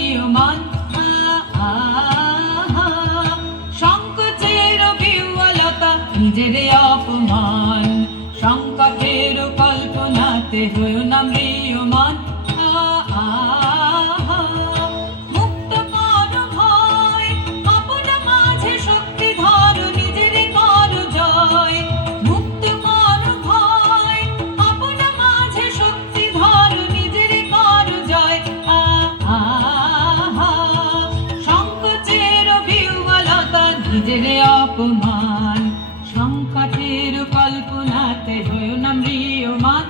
ম্রিয়মান। সংকোচের বিহ্বলতা নিজের অপমান, সংকটের কল্পনাতে হয়েও না ম্রিয়মান। মুক্ত করো ভয়, আপনা মাঝে শক্তি ধরো, নিজের করো জয়। মুক্ত করো ভয়, আপনা মাঝে শক্তি ধরো, নিজের করো জয়। সংকোচের বিহ্বলতা নিজের অপমান, সংকটের কল্পনাতে হয়েও না ম্রিয়মান।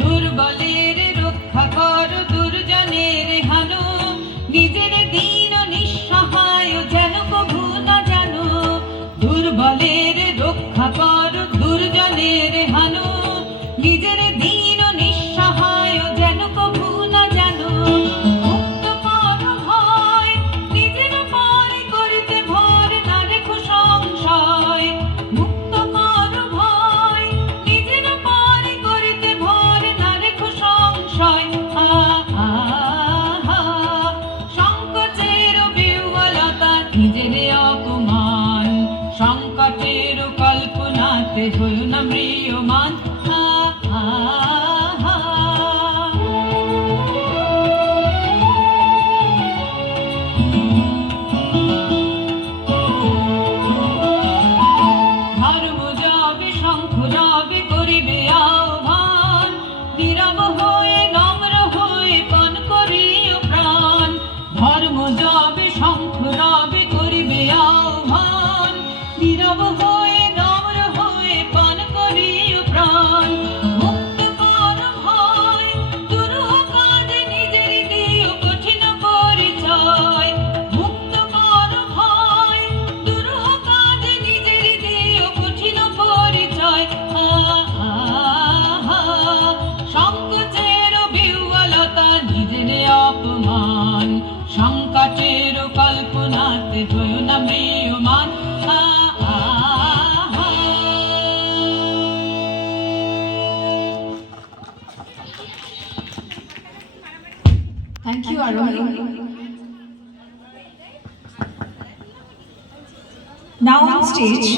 দুর্বলের রক্ষা করো, দুর্জনের হানো, নিজের দীন নিঃসহায় যেন কভু না জানো। দুর্বলের রক্ষা করো, দুর্জনের হানো, নিজের দীন নিঃসহায় যেন কভু না জানো। মুক্ত করো ভয়, নিজের পরে করিতে ভর না রেখো সংশয়। মুক্ত করো ভয়, নিজের পরে করিতে ভর না রেখো সংশয়। সংকোচের বিহ্বলতা নিজের অপমান, সংকটের কল্পনাতে হয়েও না ম্রিয়মান। ধর্ম যাবে, শঙ্খ যাবে, করিবে আহ্বান, নীরব হয়ে নম্র হয়ে পান করিও প্রাণ। ধর্ম যাবে, শঙ্খ যাবে, করিবে আহ্বান, নীরব হয়ে নম্র হয়ে পান করিও প্রাণ। মুক্ত করো ভয়, দুরূহ কাজে নিজের দিও কঠিন পরিচয়। মুক্ত করো ভয়, দুরূহ কাজে নিজের দিও কঠিন পরিচয়। সংকোচের বিহ্বলতা নিজের অপমান, সংকটের কল্পনাতে হয়েও না ম্রিয়মান। Thank you, Arohi. Now on stage